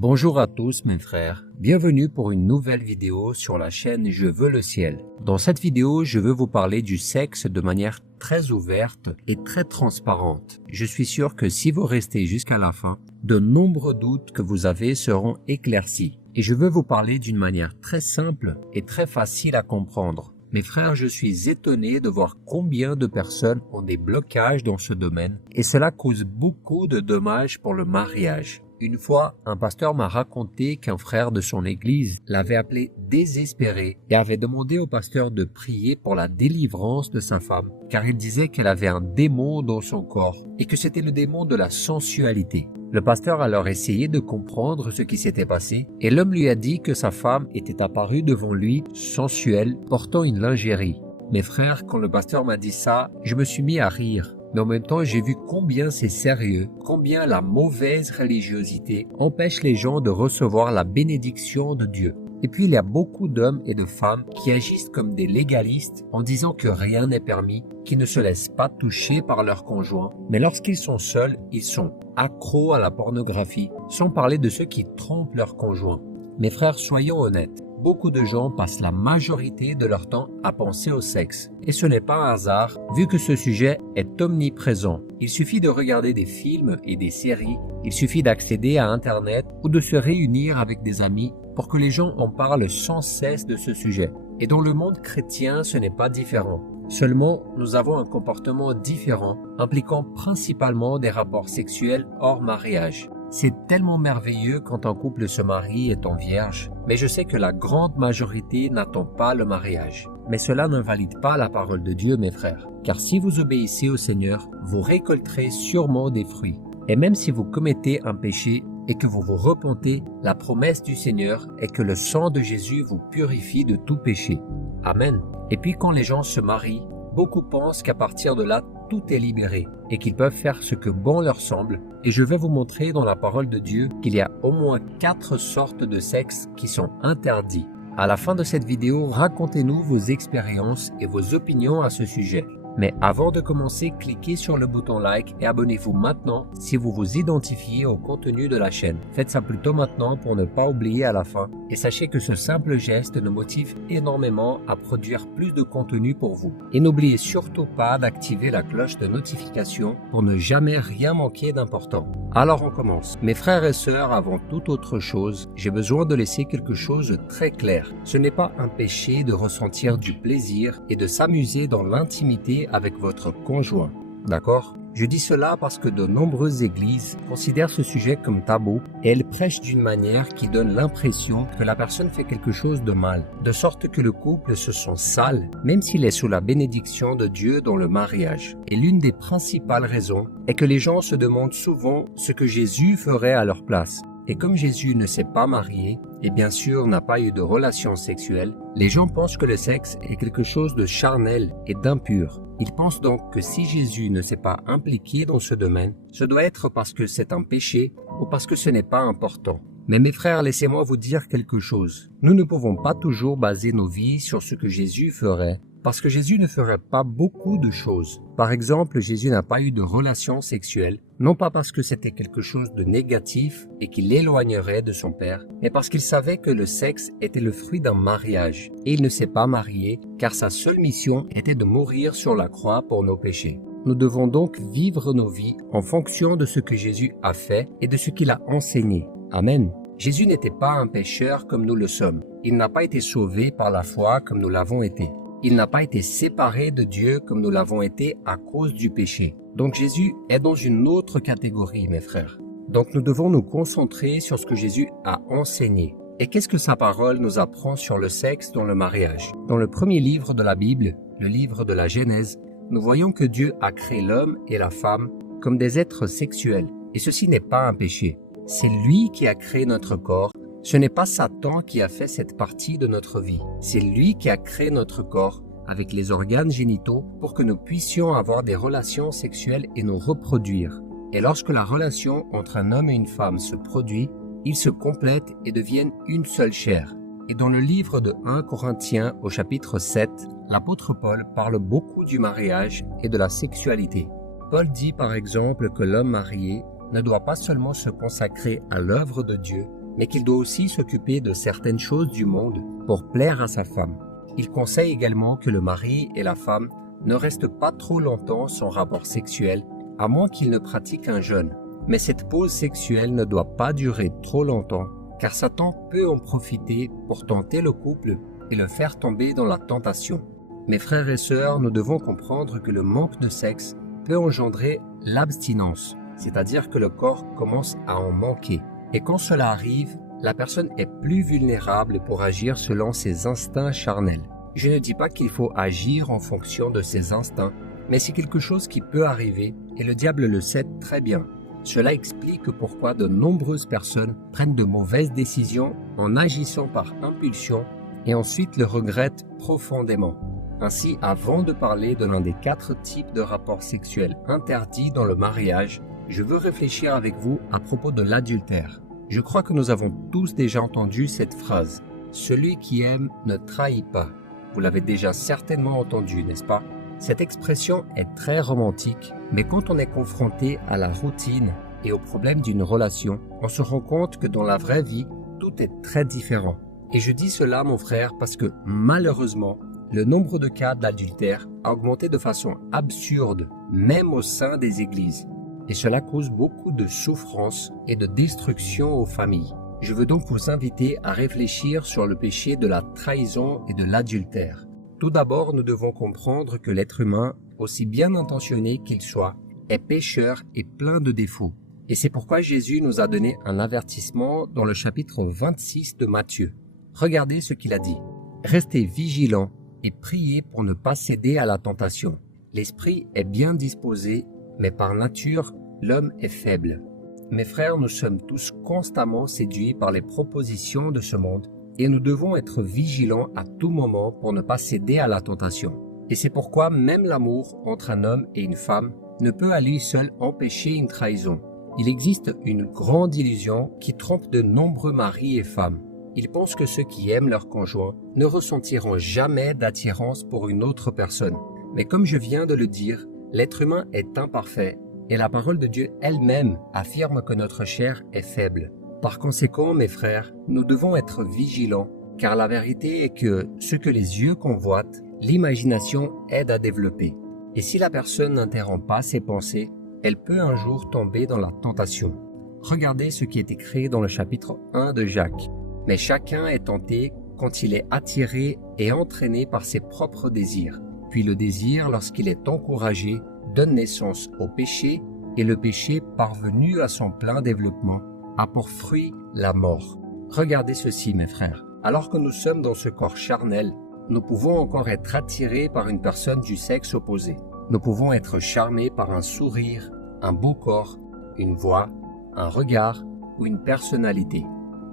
Bonjour à tous mes frères, bienvenue pour une nouvelle vidéo sur la chaîne Je veux le ciel. Dans cette vidéo, je veux vous parler du sexe de manière très ouverte et très transparente. Je suis sûr que si vous restez jusqu'à la fin, de nombreux doutes que vous avez seront éclaircis. Et je veux vous parler d'une manière très simple et très facile à comprendre. Mes frères, je suis étonné de voir combien de personnes ont des blocages dans ce domaine et cela cause beaucoup de dommages pour le mariage. Une fois, un pasteur m'a raconté qu'un frère de son église l'avait appelé désespéré et avait demandé au pasteur de prier pour la délivrance de sa femme, car il disait qu'elle avait un démon dans son corps et que c'était le démon de la sensualité. Le pasteur a alors essayé de comprendre ce qui s'était passé et l'homme lui a dit que sa femme était apparue devant lui sensuelle, portant une lingerie. Mes frères, quand le pasteur m'a dit ça, je me suis mis à rire. Mais en même temps, j'ai vu combien c'est sérieux, combien la mauvaise religiosité empêche les gens de recevoir la bénédiction de Dieu. Et puis il y a beaucoup d'hommes et de femmes qui agissent comme des légalistes en disant que rien n'est permis, qui ne se laissent pas toucher par leur conjoint. Mais lorsqu'ils sont seuls, ils sont accros à la pornographie, sans parler de ceux qui trompent leur conjoint. Mes frères, soyons honnêtes. Beaucoup de gens passent la majorité de leur temps à penser au sexe. Et ce n'est pas un hasard, vu que ce sujet est omniprésent. Il suffit de regarder des films et des séries, il suffit d'accéder à Internet ou de se réunir avec des amis pour que les gens en parlent sans cesse de ce sujet. Et dans le monde chrétien, ce n'est pas différent. Seulement, nous avons un comportement différent, impliquant principalement des rapports sexuels hors mariage. C'est tellement merveilleux quand un couple se marie étant vierge, mais je sais que la grande majorité n'attend pas le mariage. Mais cela n'invalide pas la parole de Dieu, mes frères, car si vous obéissez au Seigneur, vous récolterez sûrement des fruits. Et même si vous commettez un péché et que vous vous repentez, la promesse du Seigneur est que le sang de Jésus vous purifie de tout péché. Amen. Et puis quand les gens se marient, beaucoup pensent qu'à partir de là, tout est libéré et qu'ils peuvent faire ce que bon leur semble. Et je vais vous montrer dans la parole de Dieu qu'il y a au moins 4 sortes de sexe qui sont interdits. À la fin de cette vidéo, racontez-nous vos expériences et vos opinions à ce sujet. Mais avant de commencer, cliquez sur le bouton like et abonnez-vous maintenant si vous vous identifiez au contenu de la chaîne. Faites ça plutôt maintenant pour ne pas oublier à la fin. Et sachez que ce simple geste nous motive énormément à produire plus de contenu pour vous. Et n'oubliez surtout pas d'activer la cloche de notification pour ne jamais rien manquer d'important. Alors on commence. Mes frères et sœurs, avant toute autre chose, j'ai besoin de laisser quelque chose de très clair. Ce n'est pas un péché de ressentir du plaisir et de s'amuser dans l'intimité avec votre conjoint. D'accord? Je dis cela parce que de nombreuses églises considèrent ce sujet comme tabou et elles prêchent d'une manière qui donne l'impression que la personne fait quelque chose de mal, de sorte que le couple se sent sale, même s'il est sous la bénédiction de Dieu dans le mariage. Et l'une des principales raisons est que les gens se demandent souvent ce que Jésus ferait à leur place. Et comme Jésus ne s'est pas marié, et bien sûr n'a pas eu de relations sexuelles, les gens pensent que le sexe est quelque chose de charnel et d'impur. Ils pensent donc que si Jésus ne s'est pas impliqué dans ce domaine, ce doit être parce que c'est un péché ou parce que ce n'est pas important. Mais mes frères, laissez-moi vous dire quelque chose. Nous ne pouvons pas toujours baser nos vies sur ce que Jésus ferait, parce que Jésus ne ferait pas beaucoup de choses. Par exemple, Jésus n'a pas eu de relations sexuelles, non pas parce que c'était quelque chose de négatif et qui l'éloignerait de son Père, mais parce qu'il savait que le sexe était le fruit d'un mariage. Et il ne s'est pas marié, car sa seule mission était de mourir sur la croix pour nos péchés. Nous devons donc vivre nos vies en fonction de ce que Jésus a fait et de ce qu'il a enseigné. Amen. Jésus n'était pas un pécheur comme nous le sommes. Il n'a pas été sauvé par la foi comme nous l'avons été. Il n'a pas été séparé de Dieu comme nous l'avons été à cause du péché. Donc Jésus est dans une autre catégorie, mes frères. Donc nous devons nous concentrer sur ce que Jésus a enseigné. Et qu'est-ce que sa parole nous apprend sur le sexe dans le mariage? Dans le premier livre de la Bible, le livre de la Genèse, nous voyons que Dieu a créé l'homme et la femme comme des êtres sexuels. Et ceci n'est pas un péché. C'est lui qui a créé notre corps. Ce n'est pas Satan qui a fait cette partie de notre vie. C'est lui qui a créé notre corps avec les organes génitaux pour que nous puissions avoir des relations sexuelles et nous reproduire. Et lorsque la relation entre un homme et une femme se produit, ils se complètent et deviennent une seule chair. Et dans le livre de 1 Corinthiens au chapitre 7, l'apôtre Paul parle beaucoup du mariage et de la sexualité. Paul dit par exemple que l'homme marié ne doit pas seulement se consacrer à l'œuvre de Dieu, mais qu'il doit aussi s'occuper de certaines choses du monde pour plaire à sa femme. Il conseille également que le mari et la femme ne restent pas trop longtemps sans rapport sexuel, à moins qu'ils ne pratiquent un jeûne. Mais cette pause sexuelle ne doit pas durer trop longtemps, car Satan peut en profiter pour tenter le couple et le faire tomber dans la tentation. Mes frères et sœurs, nous devons comprendre que le manque de sexe peut engendrer l'abstinence, c'est-à-dire que le corps commence à en manquer. Et quand cela arrive, la personne est plus vulnérable pour agir selon ses instincts charnels. Je ne dis pas qu'il faut agir en fonction de ses instincts, mais c'est quelque chose qui peut arriver et le diable le sait très bien. Cela explique pourquoi de nombreuses personnes prennent de mauvaises décisions en agissant par impulsion et ensuite le regrettent profondément. Ainsi, avant de parler de l'un des 4 types de rapports sexuels interdits dans le mariage, je veux réfléchir avec vous à propos de l'adultère. Je crois que nous avons tous déjà entendu cette phrase « Celui qui aime ne trahit pas ». Vous l'avez déjà certainement entendu, n'est-ce pas? Cette expression est très romantique, mais quand on est confronté à la routine et aux problèmes d'une relation, on se rend compte que dans la vraie vie, tout est très différent. Et je dis cela, mon frère, parce que malheureusement, le nombre de cas d'adultère a augmenté de façon absurde, même au sein des églises. Et cela cause beaucoup de souffrance et de destruction aux familles. Je veux donc vous inviter à réfléchir sur le péché de la trahison et de l'adultère. Tout d'abord, nous devons comprendre que l'être humain, aussi bien intentionné qu'il soit, est pécheur et plein de défauts. Et c'est pourquoi Jésus nous a donné un avertissement dans le chapitre 26 de Matthieu. Regardez ce qu'il a dit. « Restez vigilants et priez pour ne pas céder à la tentation. L'esprit est bien disposé, mais par nature, l'homme est faible. » Mes frères, nous sommes tous constamment séduits par les propositions de ce monde et nous devons être vigilants à tout moment pour ne pas céder à la tentation. Et c'est pourquoi même l'amour entre un homme et une femme ne peut à lui seul empêcher une trahison. Il existe une grande illusion qui trompe de nombreux maris et femmes. Ils pensent que ceux qui aiment leur conjoint ne ressentiront jamais d'attirance pour une autre personne. Mais comme je viens de le dire, l'être humain est imparfait et la parole de Dieu elle-même affirme que notre chair est faible. Par conséquent, mes frères, nous devons être vigilants, car la vérité est que ce que les yeux convoitent, l'imagination aide à développer. Et si la personne n'interrompt pas ses pensées, elle peut un jour tomber dans la tentation. Regardez ce qui est écrit dans le chapitre 1 de Jacques. « Mais chacun est tenté quand il est attiré et entraîné par ses propres désirs. Puis le désir, lorsqu'il est encouragé, donne naissance au péché, et le péché, parvenu à son plein développement, a pour fruit la mort. » Regardez ceci, mes frères. Alors que nous sommes dans ce corps charnel, nous pouvons encore être attirés par une personne du sexe opposé. Nous pouvons être charmés par un sourire, un beau corps, une voix, un regard ou une personnalité.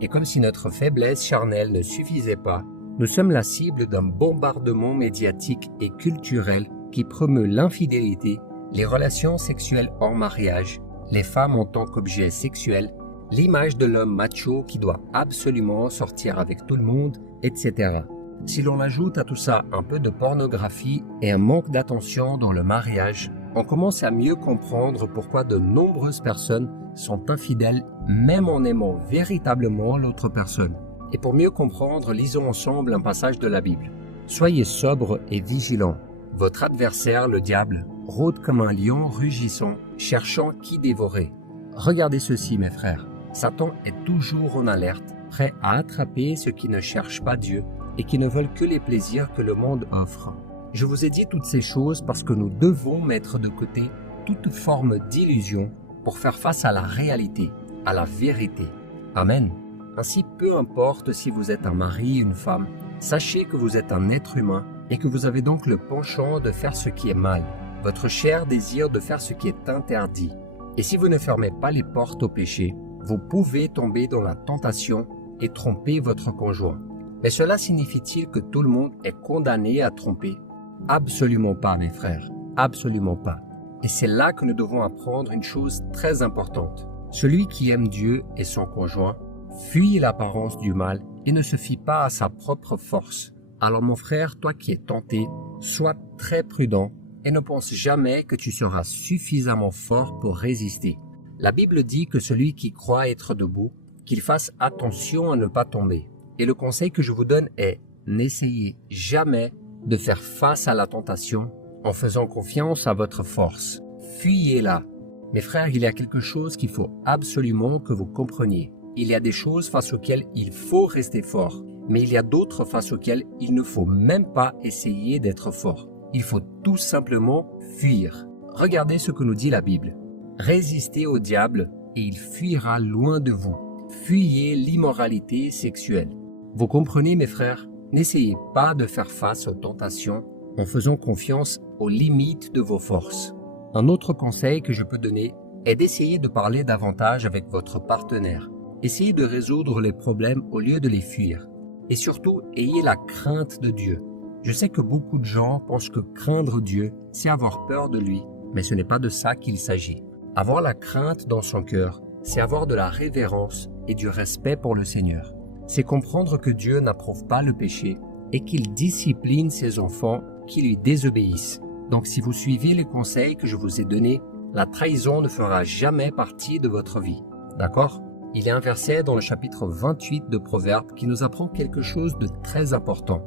Et comme si notre faiblesse charnelle ne suffisait pas, nous sommes la cible d'un bombardement médiatique et culturel qui promeut l'infidélité, les relations sexuelles hors mariage, les femmes en tant qu'objet sexuel, l'image de l'homme macho qui doit absolument sortir avec tout le monde, etc. Si l'on ajoute à tout ça un peu de pornographie et un manque d'attention dans le mariage, on commence à mieux comprendre pourquoi de nombreuses personnes sont infidèles même en aimant véritablement l'autre personne. Et pour mieux comprendre, lisons ensemble un passage de la Bible. « Soyez sobres et vigilants. Votre adversaire, le diable, rôde comme un lion rugissant, cherchant qui dévorer. » Regardez ceci, mes frères. Satan est toujours en alerte, prêt à attraper ceux qui ne cherchent pas Dieu et qui ne veulent que les plaisirs que le monde offre. Je vous ai dit toutes ces choses parce que nous devons mettre de côté toute forme d'illusion pour faire face à la réalité, à la vérité. Amen. Ainsi, peu importe si vous êtes un mari ou une femme, sachez que vous êtes un être humain et que vous avez donc le penchant de faire ce qui est mal. Votre chair désire de faire ce qui est interdit. Et si vous ne fermez pas les portes au péché, vous pouvez tomber dans la tentation et tromper votre conjoint. Mais cela signifie-t-il que tout le monde est condamné à tromper? Absolument pas, mes frères. Absolument pas. Et c'est là que nous devons apprendre une chose très importante. Celui qui aime Dieu et son conjoint fuit l'apparence du mal et ne se fie pas à sa propre force. Alors mon frère, toi qui es tenté, sois très prudent et ne pense jamais que tu seras suffisamment fort pour résister. La Bible dit que celui qui croit être debout qu'il fasse attention à ne pas tomber. Et le conseil que je vous donne est, n'essayez jamais de faire face à la tentation en faisant confiance à votre force. Fuyez-la. Mes frères, il y a quelque chose qu'il faut absolument que vous compreniez. Il y a des choses face auxquelles il faut rester fort, mais il y a d'autres face auxquelles il ne faut même pas essayer d'être fort. Il faut tout simplement fuir. Regardez ce que nous dit la Bible. Résistez au diable et il fuira loin de vous. Fuyez l'immoralité sexuelle. Vous comprenez, mes frères? N'essayez pas de faire face aux tentations en faisant confiance aux limites de vos forces. Un autre conseil que je peux donner est d'essayer de parler davantage avec votre partenaire. Essayez de résoudre les problèmes au lieu de les fuir. Et surtout, ayez la crainte de Dieu. Je sais que beaucoup de gens pensent que craindre Dieu, c'est avoir peur de lui, mais ce n'est pas de ça qu'il s'agit. Avoir la crainte dans son cœur, c'est avoir de la révérence et du respect pour le Seigneur. C'est comprendre que Dieu n'approuve pas le péché et qu'il discipline ses enfants qui lui désobéissent. Donc si vous suivez les conseils que je vous ai donnés, la trahison ne fera jamais partie de votre vie. D'accord? Il y a un verset dans le chapitre 28 de Proverbes qui nous apprend quelque chose de très important.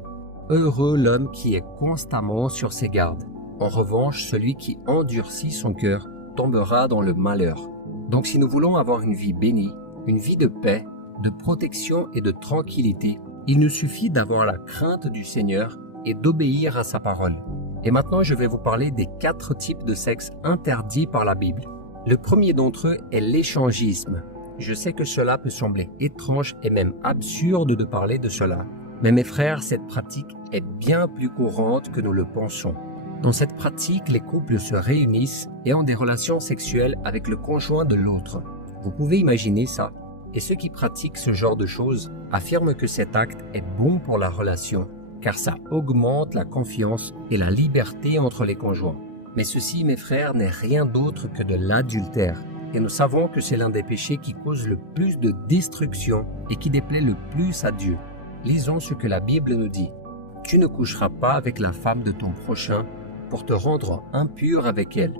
Heureux l'homme qui est constamment sur ses gardes. En revanche, celui qui endurcit son cœur tombera dans le malheur. Donc si nous voulons avoir une vie bénie, une vie de paix, de protection et de tranquillité, il nous suffit d'avoir la crainte du Seigneur et d'obéir à sa parole. Et maintenant, je vais vous parler des 4 types de sexe interdits par la Bible. Le premier d'entre eux est l'échangisme. Je sais que cela peut sembler étrange et même absurde de parler de cela. Mais mes frères, cette pratique est bien plus courante que nous le pensons. Dans cette pratique, les couples se réunissent et ont des relations sexuelles avec le conjoint de l'autre. Vous pouvez imaginer ça? Et ceux qui pratiquent ce genre de choses affirment que cet acte est bon pour la relation, car ça augmente la confiance et la liberté entre les conjoints. Mais ceci, mes frères, n'est rien d'autre que de l'adultère. Et nous savons que c'est l'un des péchés qui cause le plus de destruction et qui déplaît le plus à Dieu. Lisons ce que la Bible nous dit. « Tu ne coucheras pas avec la femme de ton prochain pour te rendre impur avec elle. »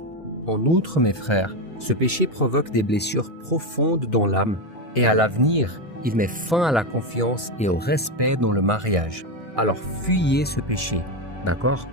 En outre, mes frères, ce péché provoque des blessures profondes dans l'âme et à l'avenir, il met fin à la confiance et au respect dans le mariage. Alors fuyez ce péché, d'accord?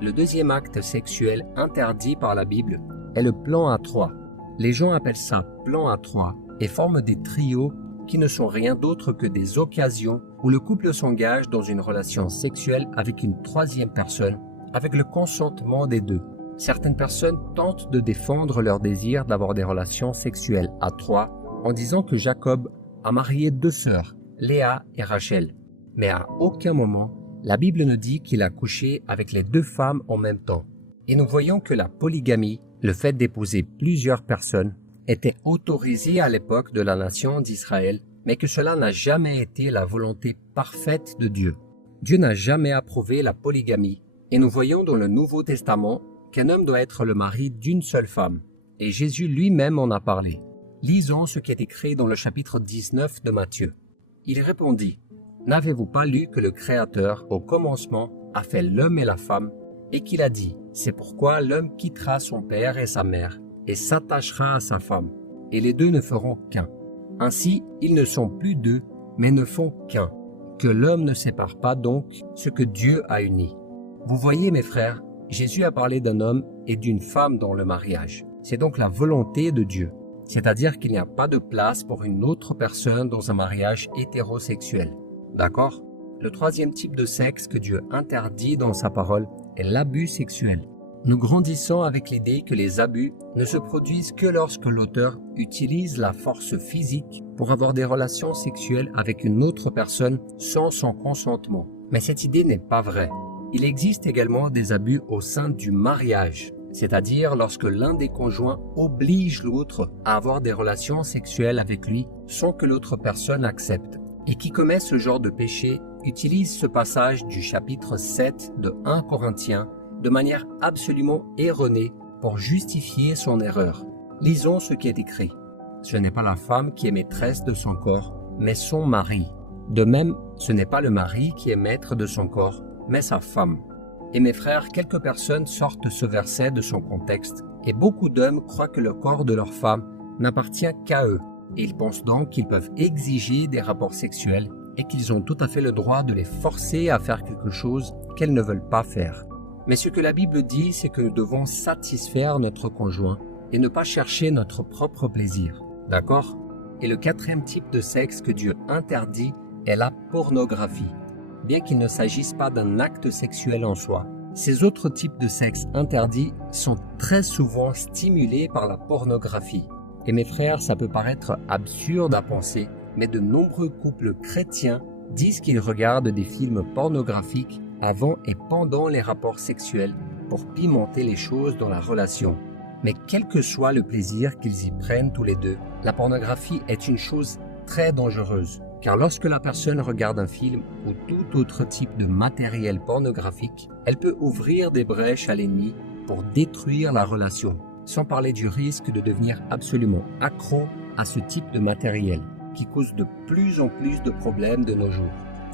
Le deuxième acte sexuel interdit par la Bible est le plan à 3. Les gens appellent ça plan à 3 et forment des trios qui ne sont rien d'autre que des occasions où le couple s'engage dans une relation sexuelle avec une troisième personne, avec le consentement des deux. Certaines personnes tentent de défendre leur désir d'avoir des relations sexuelles à 3 en disant que Jacob a marié 2 sœurs, Léa et Rachel. Mais à aucun moment, la Bible ne dit qu'il a couché avec les 2 femmes en même temps. Et nous voyons que la polygamie, le fait d'épouser plusieurs personnes, était autorisé à l'époque de la nation d'Israël, mais que cela n'a jamais été la volonté parfaite de Dieu. Dieu n'a jamais approuvé la polygamie, et nous voyons dans le Nouveau Testament qu'un homme doit être le mari d'une seule femme, et Jésus lui-même en a parlé. Lisons ce qui est écrit dans le chapitre 19 de Matthieu. Il répondit, « N'avez-vous pas lu que le Créateur, au commencement, a fait l'homme et la femme, et qu'il a dit, c'est pourquoi l'homme quittera son père et sa mère, et s'attachera à sa femme, et les deux ne feront qu'un. Ainsi, ils ne sont plus deux, mais ne font qu'un. Que l'homme ne sépare pas donc ce que Dieu a uni. » Vous voyez, mes frères, Jésus a parlé d'un homme et d'une femme dans le mariage. C'est donc la volonté de Dieu. C'est-à-dire qu'il n'y a pas de place pour une autre personne dans un mariage hétérosexuel. D'accord? Le troisième type de sexe que Dieu interdit dans sa parole est l'abus sexuel. Nous grandissons avec l'idée que les abus ne se produisent que lorsque l'auteur utilise la force physique pour avoir des relations sexuelles avec une autre personne sans son consentement. Mais cette idée n'est pas vraie. Il existe également des abus au sein du mariage, c'est-à-dire lorsque l'un des conjoints oblige l'autre à avoir des relations sexuelles avec lui sans que l'autre personne accepte. Et qui commet ce genre de péché utilise ce passage du chapitre 7 de 1 Corinthiens de manière absolument erronée pour justifier son erreur. Lisons ce qui est écrit. Ce n'est pas la femme qui est maîtresse de son corps, mais son mari. De même, ce n'est pas le mari qui est maître de son corps, mais sa femme. Et mes frères, quelques personnes sortent ce verset de son contexte, et beaucoup d'hommes croient que le corps de leur femme n'appartient qu'à eux. Et ils pensent donc qu'ils peuvent exiger des rapports sexuels et qu'ils ont tout à fait le droit de les forcer à faire quelque chose qu'elles ne veulent pas faire. Mais ce que la Bible dit, c'est que nous devons satisfaire notre conjoint et ne pas chercher notre propre plaisir. D'accord? Et le quatrième type de sexe que Dieu interdit est la pornographie. Bien qu'il ne s'agisse pas d'un acte sexuel en soi, ces autres types de sexe interdits sont très souvent stimulés par la pornographie. Et mes frères, ça peut paraître absurde à penser, mais de nombreux couples chrétiens disent qu'ils regardent des films pornographiques avant et pendant les rapports sexuels pour pimenter les choses dans la relation. Mais quel que soit le plaisir qu'ils y prennent tous les deux, la pornographie est une chose très dangereuse. Car lorsque la personne regarde un film ou tout autre type de matériel pornographique, elle peut ouvrir des brèches à l'ennemi pour détruire la relation, sans parler du risque de devenir absolument accro à ce type de matériel, qui cause de plus en plus de problèmes de nos jours.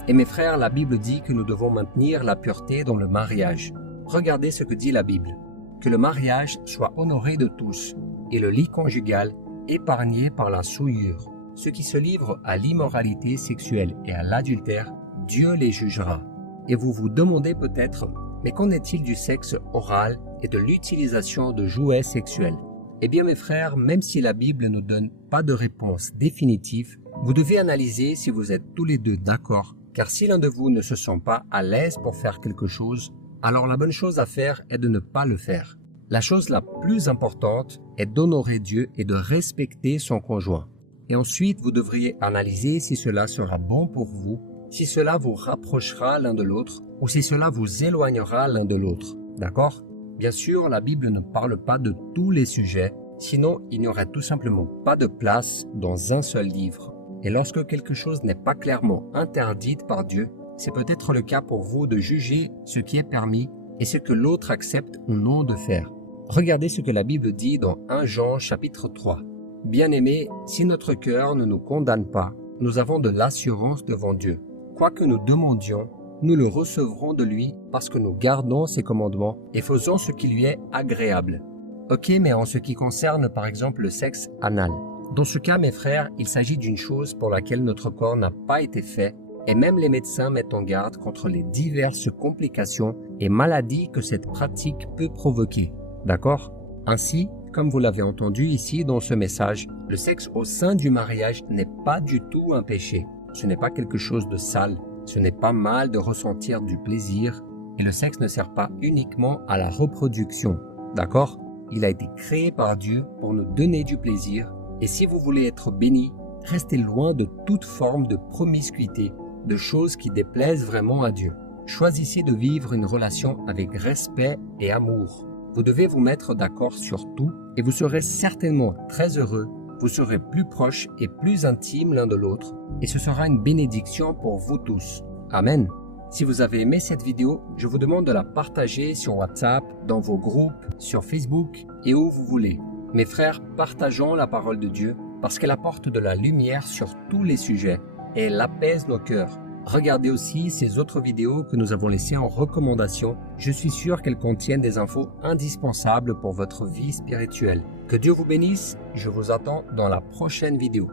Et mes frères, la Bible dit que nous devons maintenir la pureté dans le mariage. Regardez ce que dit la Bible. Que le mariage soit honoré de tous, et le lit conjugal épargné par la souillure. Ceux qui se livrent à l'immoralité sexuelle et à l'adultère, Dieu les jugera. Et vous vous demandez peut-être, mais qu'en est-il du sexe oral et de l'utilisation de jouets sexuels? Eh bien mes frères, même si la Bible ne donne pas de réponse définitive, vous devez analyser si vous êtes tous les deux d'accord, car si l'un de vous ne se sent pas à l'aise pour faire quelque chose, alors la bonne chose à faire est de ne pas le faire. La chose la plus importante est d'honorer Dieu et de respecter son conjoint. Et ensuite, vous devriez analyser si cela sera bon pour vous, si cela vous rapprochera l'un de l'autre ou si cela vous éloignera l'un de l'autre. D'accord? Bien sûr, la Bible ne parle pas de tous les sujets, sinon il n'y aurait tout simplement pas de place dans un seul livre. Et lorsque quelque chose n'est pas clairement interdit par Dieu, c'est peut-être le cas pour vous de juger ce qui est permis et ce que l'autre accepte ou non de faire. Regardez ce que la Bible dit dans 1 Jean chapitre 3. Bien-aimés, si notre cœur ne nous condamne pas, nous avons de l'assurance devant Dieu. Quoi que nous demandions, nous le recevrons de lui parce que nous gardons ses commandements et faisons ce qui lui est agréable. Ok, mais en ce qui concerne par exemple le sexe anal. Dans ce cas, mes frères, il s'agit d'une chose pour laquelle notre corps n'a pas été fait et même les médecins mettent en garde contre les diverses complications et maladies que cette pratique peut provoquer. D'accord? Ainsi, comme vous l'avez entendu ici dans ce message, le sexe au sein du mariage n'est pas du tout un péché. Ce n'est pas quelque chose de sale. Ce n'est pas mal de ressentir du plaisir. Et le sexe ne sert pas uniquement à la reproduction. D'accord? Il a été créé par Dieu pour nous donner du plaisir. Et si vous voulez être béni, restez loin de toute forme de promiscuité, de choses qui déplaisent vraiment à Dieu. Choisissez de vivre une relation avec respect et amour. Vous devez vous mettre d'accord sur tout et vous serez certainement très heureux, vous serez plus proches et plus intimes l'un de l'autre et ce sera une bénédiction pour vous tous. Amen. Si vous avez aimé cette vidéo, je vous demande de la partager sur WhatsApp, dans vos groupes, sur Facebook et où vous voulez. Mes frères, partageons la parole de Dieu parce qu'elle apporte de la lumière sur tous les sujets et elle apaise nos cœurs. Regardez aussi ces autres vidéos que nous avons laissées en recommandation. Je suis sûr qu'elles contiennent des infos indispensables pour votre vie spirituelle. Que Dieu vous bénisse, je vous attends dans la prochaine vidéo.